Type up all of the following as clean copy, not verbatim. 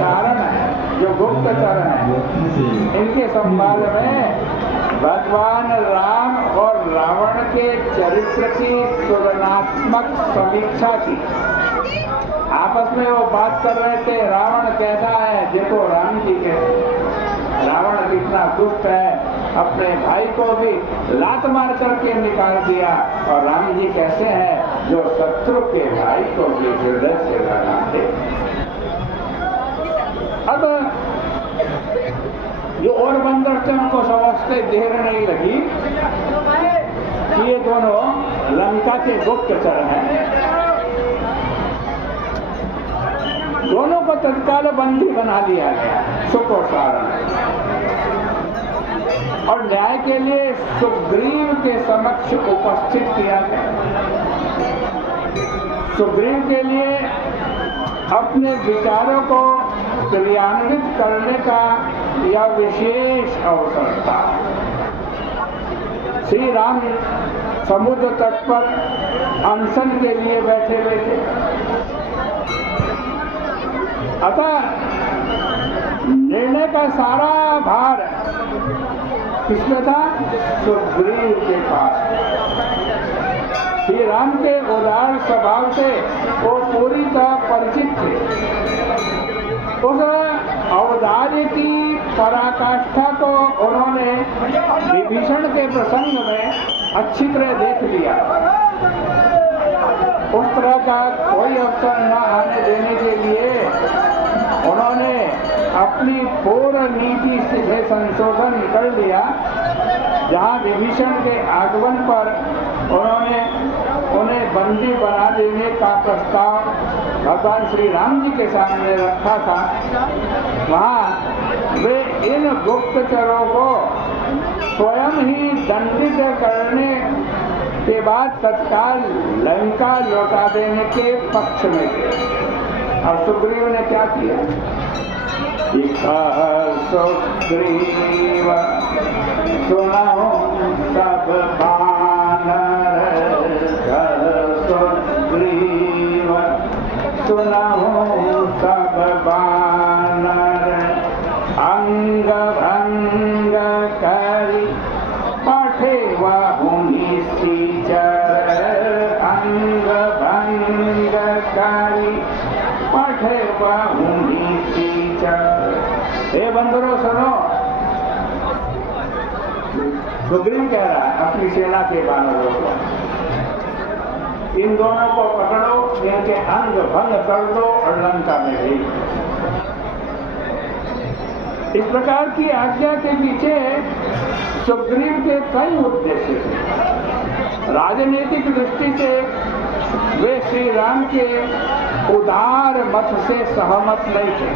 चारण है, जो गुप्तचर हैं, इनके संवाद में भगवान राम और रावण के चरित्र की तुलनात्मक समीक्षा की। आपस में वो बात कर रहे थे, रावण कैसा है, देखो राम जी कैसे, रावण कितना दुष्ट है, अपने भाई को भी लात मार करके निकाल दिया, और राम जी कैसे हैं, जो शत्रु के भाई को भी हृदय से लगाते। अब जो और बंदर थे उनको समझते देर नहीं लगी कि ये दोनों लंका के गुप्तचर हैं। दोनों को तत्काल बंदी बना लिया गया, सुख और सारण, और न्याय के लिए सुग्रीव के समक्ष उपस्थित किया गया। सुग्रीव के लिए अपने विचारों को क्रियान्वित करने का यह विशेष अवसर था। श्री राम समुद्र तट पर अनशन के लिए बैठे हुए थे, अतः निर्णय का सारा भार किसमें था? सुग्रीव के पास। श्री राम के उदार स्वभाव से वो पूरी तरह परिचित थे। उस औदार्य की पराकाष्ठा को उन्होंने विभीषण के प्रसंग में अच्छी तरह देख लिया। उस तरह का कोई अवसर न आने देने के लिए उन्होंने अपनी पूर्ण नीति से संशोधन कर लिया। जहाँ विभीषण के आगमन पर उन्होंने उन्हें बंदी बना देने का प्रस्ताव भगवान श्री राम जी के सामने रखा था, वहाँ वे इन गुप्तचरों को स्वयं ही दंडित करने के बाद तत्काल लंका लौटा देने के पक्ष में थे। और सुग्रीव ने क्या किया? सुग्रीव सुनो सब बानर, सुग्रीव सुनो सब बानर, अंग भंग करी पठे वहुनि सीचर, अंग भंग करी पठे वहुनि सीचर। हे बंदरों सुनो, सुग्रीव कह रहा है अपनी सेना के बानरों को, इन दोनों को पकड़ो, इनके अंग भंग कर दो और लंका में भेज। इस प्रकार की आज्ञा के पीछे सुग्रीव के कई उद्देश्य थे। राजनीतिक दृष्टि से वे श्री राम के उदार मत से सहमत नहीं थे।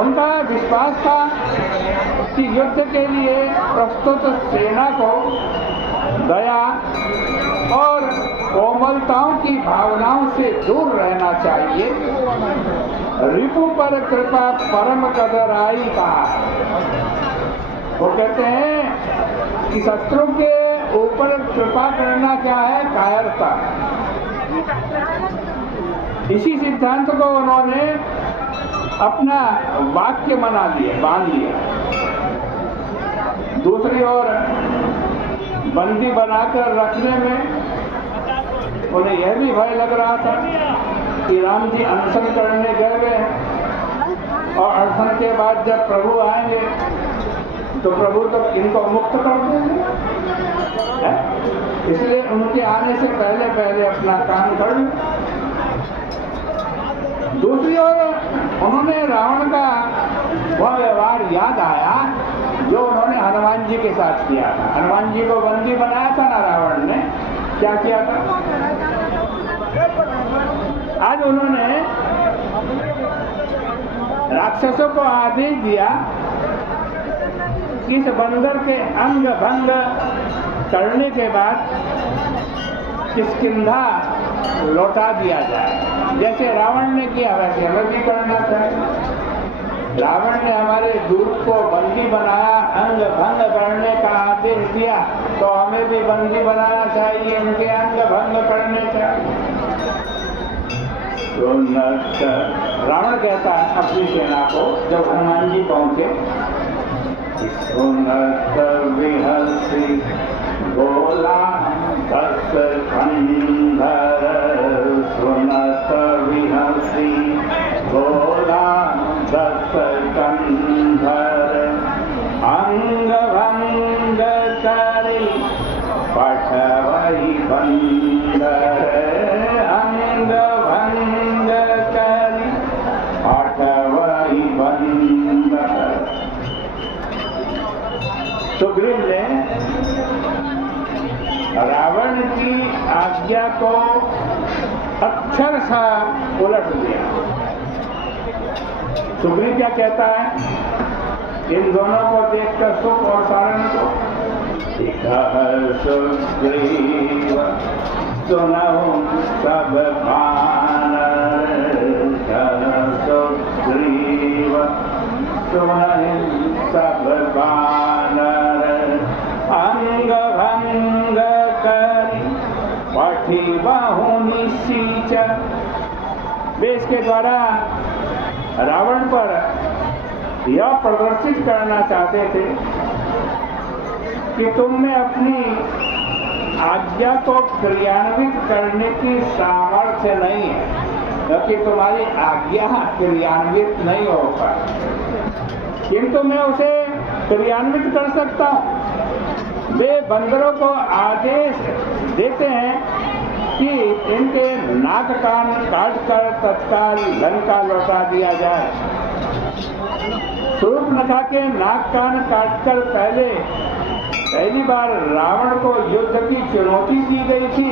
उनका विश्वास था कि युद्ध के लिए प्रस्तुत सेना को दया और कोमलताओं की भावनाओं से दूर रहना चाहिए। रिपु पर कृपा परम कदराई कहा। वो कहते हैं कि शत्रु के ऊपर कृपा करना क्या है? कायरता। इसी सिद्धांत को उन्होंने अपना वाक्य बना लिया, बांध लिया। दूसरी ओर बंदी बनाकर रखने में उन्हें यह भी भय लग रहा था कि राम जी अनशन करने गए हुए हैं, और अनशन के बाद जब प्रभु आएंगे तो प्रभु तो इनको मुक्त कर देंगे, इसलिए उनके आने से पहले पहले अपना काम कर लो। दूसरी ओर उन्होंने रावण का वह व्यवहार याद आया जो उन्होंने हनुमान जी के साथ किया था। हनुमान जी को बंदी बनाया था ना रावण ने, क्या किया था? आज उन्होंने राक्षसों को आदेश दिया कि इस बंदर के अंग भंग करने के बाद किष्किंधा लौटा दिया जाए। जैसे रावण ने किया वैसे हमें भी करना चाहिए। रावण ने हमारे दूत को बंदी बनाया, अंग भंग करने का आदेश दिया, तो हमें भी बंदी बनाना चाहिए, उनके अंग भंग करने चाहिए। सुनत, रावण कहता है अपनी सेना को जब हनुमान जी पहुंचे, सुनत विहसी बोला दस खंडर, सुनत विहसी बोला दस खंडर, अंग भंग करी पठवई बंदर, अंग भंग करी पठवई बंदर। सुग्रीव ने रावण की आज्ञा को अक्षरशः उलट दिया। सुग्रीव क्या कहता है, इन दोनों को देखकर सुख और सारण को, सुग्रीव सुनहु सब बानर, सुग्रीव सुनहु सब बानर, अंग भंग करी पठी बाहु निशीचर। वे इसके द्वारा रावण पर यह प्रदर्शित करना चाहते थे कि तुम में अपनी आज्ञा को क्रियान्वित करने की सामर्थ्य नहीं है, क्योंकि तुम्हारी आज्ञा क्रियान्वित नहीं हो पाती, किंतु मैं उसे क्रियान्वित कर सकता हूँ। वे बंदरों को आदेश देते हैं कि इनके नाक कान काट कर तत्काल लंका लौटा दिया जाए। शूर्पणखा के नाक कान काटकर पहली बार रावण को युद्ध की चुनौती दी गई थी।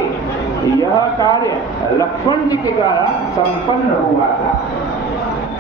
यह कार्य लक्ष्मण जी के द्वारा संपन्न हुआ था।